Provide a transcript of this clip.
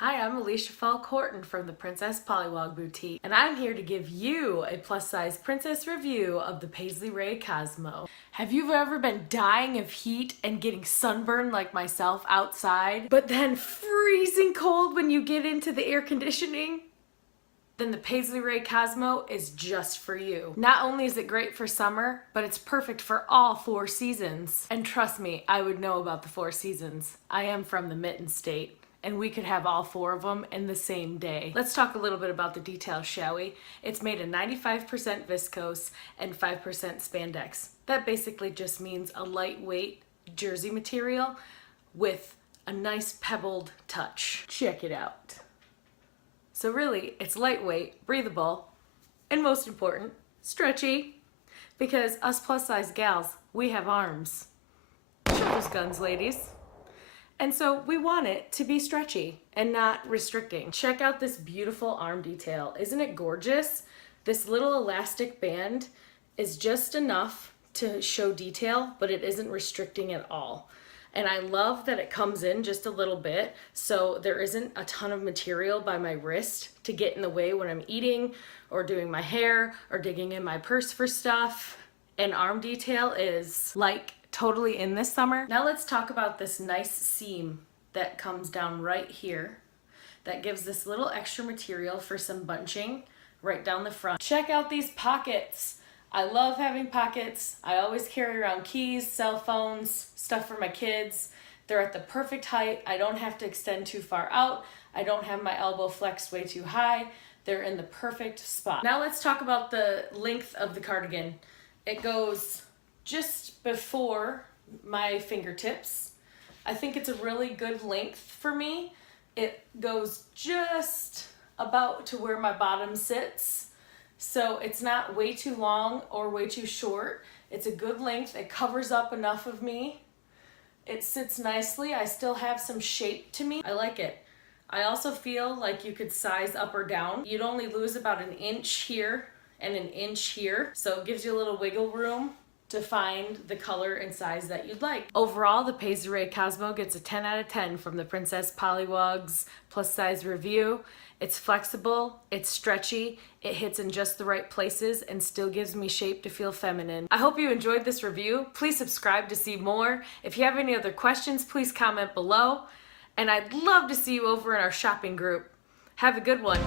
Hi, I'm Alicia Falk Horton from the Princess Pollywog Boutique, and I'm here to give you a plus-size princess review of the Paisley Raye Cosmo. Have you ever been dying of heat and getting sunburned like myself outside, but then freezing cold when you get into the air conditioning? Then the Paisley Raye Cosmo is just for you. Not only is it great for summer, but it's perfect for all 4 seasons. And trust me, I would know about the 4 seasons. I am from the Mitten State, and we could have all 4 of them in the same day. Let's talk a little bit about the details, shall we? It's made of 95% viscose and 5% spandex. That basically just means a lightweight jersey material with a nice pebbled touch. Check it out. So really, it's lightweight, breathable, and most important, stretchy. Because us plus-size gals, we have arms. Show those guns, ladies. And so we want it to be stretchy and not restricting. Check out this beautiful arm detail. Isn't it gorgeous? This little elastic band is just enough to show detail, but it isn't restricting at all. And I love that it comes in just a little bit, so there isn't a ton of material by my wrist to get in the way when I'm eating or doing my hair or digging in my purse for stuff. And arm detail is like totally in this summer. Now let's talk about this nice seam that comes down right here that gives this little extra material for some bunching right down the front. Check out these pockets. I love having pockets. I always carry around keys, cell phones, stuff for my kids. They're at the perfect height. I don't have to extend too far out. I don't have my elbow flexed way too high. They're in the perfect spot. Now let's talk about the length of the cardigan. It goes just before my fingertips. I think it's a really good length for me. It goes just about to where my bottom sits. So it's not way too long or way too short. It's a good length. It covers up enough of me. It sits nicely. I still have some shape to me. I like it. I also feel like you could size up or down. You'd only lose about an inch here and an inch here. So it gives you a little wiggle room to find the color and size that you'd like. Overall, the Paisley Raye Cosmo gets a 10 out of 10 from the Princess Pollywog's plus size review. It's flexible, it's stretchy, it hits in just the right places and still gives me shape to feel feminine. I hope you enjoyed this review. Please subscribe to see more. If you have any other questions, please comment below. And I'd love to see you over in our shopping group. Have a good one.